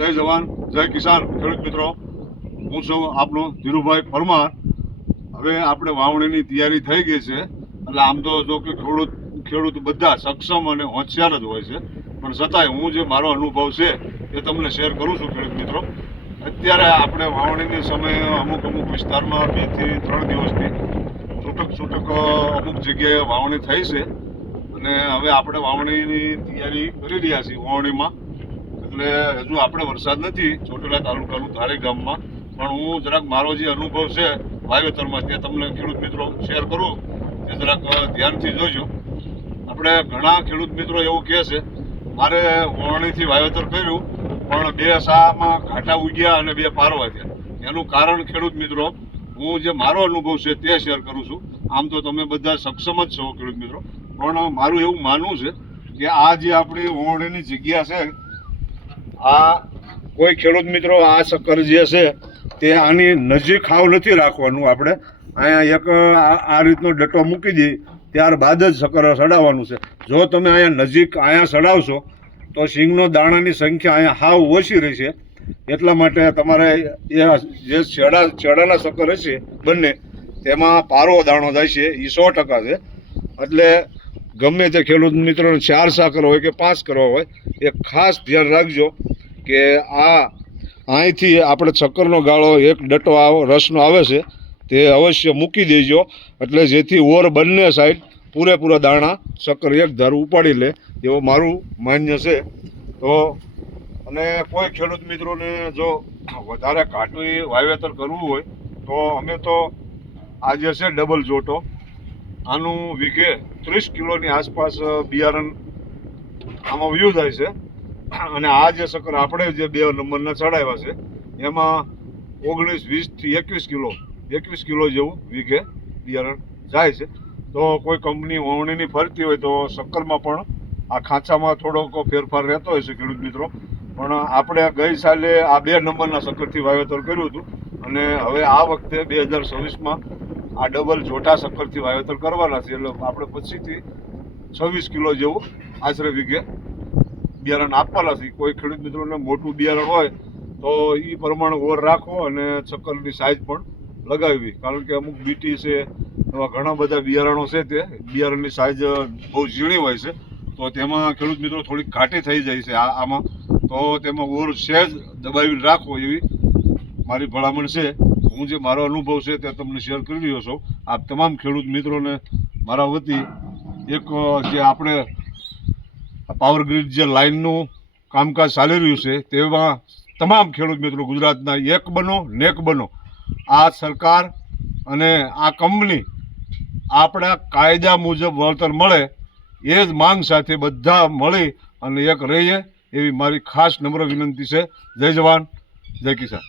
જય જવાન જય કિસાન ખેડૂત મિત્રો, હું છું આપનો ધીરુભાઈ પરમાર। હવે આપણે વાવણીની તૈયારી થઈ ગઈ છે, એટલે આમ તો જો કે ખેડૂત બધા સક્ષમ અને હોશિયાર જ હોય છે, પણ છતાંય હું જે મારો અનુભવ છે એ તમને શેર કરું છું ખેડૂત મિત્રો। અત્યારે આપણે વાવણીની સમયે અમુક વિસ્તારમાં 2 થી 3 દિવસથી છૂટક અમુક જગ્યાએ વાવણી થઈ છે, અને હવે આપણે વાવણીની તૈયારી કરી રહ્યા છીએ વાવણીમાં। એટલે હજુ આપણે વરસાદ નથી ચોટીલા તાલુકાનું ધારી ગામમાં, પણ હું જરાક મારો જે અનુભવ છે વાવેતરમાં તે તમને ખેડૂત મિત્રો શેર કરું, તે જરાક ધ્યાનથી જોજો। આપણે ઘણા ખેડૂત મિત્રો એવું કહે છે મારે વાવણીથી વાવેતર કર્યું પણ 2 સામાં ઘાટા ઉગ્યા અને 2 પારવા થયા। એનું કારણ ખેડૂત મિત્રો હું જે મારો અનુભવ છે તે શેર કરું છું। આમ તો તમે બધા સક્ષમ જ છો ખેડૂત મિત્રો, પણ મારું એવું માનવું છે કે આ જે આપણી વાવણીની જગ્યા છે, આ કોઈ ખેડૂત મિત્રો આ શક્કર જે છે તે આની નજીક હાવ નથી રાખવાનું। આપણે અહીંયા એક આ રીતનો ડટો મૂકી દઈએ ત્યારબાદ જ શક્કર સડાવવાનું છે। જો તમે અહીંયા નજીક અહીંયા સડાવશો તો સિંગનો દાણાની સંખ્યા અહીંયા હાવ ઓછી રહેશે। એટલા માટે તમારે એ જે છેડાના શક્કર હશે બંને, તેમાં પારો દાણો જાય છે એ 100% છે। એટલે ગમે તે ખેડૂત મિત્રોને 4 સાકર હોય કે 5 કરવા હોય, એ ખાસ ધ્યાન રાખજો કે અહીંથી આપણે શક્કરનો ગાળો એક ડટો રસનો આવે છે તે અવશ્ય મૂકી દેજો, એટલે જેથી ઓર બંને સાઈડ પૂરેપૂરા દાણા શક્કર એક ધાર ઉપાડી લે, એવો મારું માન્ય છે। તો અને કોઈ ખેડૂત મિત્રોને જો વધારે ઘાટું વાવેતર કરવું હોય તો અમે તો આ જે છે ડબલ જોટો, આનું વીઘે 30 કિલોની આસપાસ બિયારણ આમાં વ્યૂ થાય છે। અને આ જે શક્કર આપણે જે 2 નંબરના ચડાવ્યા છે એમાં 19, 20 થી 21 કિલો જેવું વીઘે બિયારણ જાય છે। તો કોઈ કંપની વાવણીની ફરતી હોય તો શક્કરમાં પણ આ ખાંચામાં થોડોક ફેરફાર રહેતો હોય છે ખેડૂત મિત્રો, પણ આપણે ગઈ સાલે આ 2 નંબરના શક્કરથી વાવેતર કર્યું હતું, અને હવે આ વખતે 2026માં આ ડબલ જોટા શક્કરથી વાવેતર કરવાના છે। એટલે આપણે પછીથી 26 કિલો જેવું આશરે વીઘે બિયારણ આપવાના છે। કોઈ ખેડૂત મિત્રોને મોટું બિયારણ હોય તો એ પ્રમાણે ઓર રાખવો અને શક્કરની સાઇઝ પણ લગાવવી, કારણ કે અમુક બીટી છે, એવા ઘણા બધા બિયારણો છે, તે બિયારણની સાઇઝ બહુ ઝીણી હોય છે, તો તેમાં ખેડૂત મિત્રો થોડીક ઘાટી થઈ જાય છે આમાં, તો તેમાં ઓર સહેજ દબાવીને રાખવો એવી મારી ભલામણ છે। હું જે મારો અનુભવ છે તે તમને શેર કરી રહ્યો છું। આ તમામ ખેડૂત મિત્રોને મારા વતી એક જે આપણે પાવર ગ્રીડ જે લાઇનનું કામકાજ ચાલી રહ્યું છે તેમાં તમામ ખેડૂત મિત્રો ગુજરાતના એક બનો નેક બનો। આ સરકાર અને આ કંપની આપણા કાયદા મુજબ વળતર મળે એ જ માંગ સાથે બધા મળી અને એક રહીએ એવી મારી ખાસ નમ્ર વિનંતી છે। જય જવાન જય કિસાન।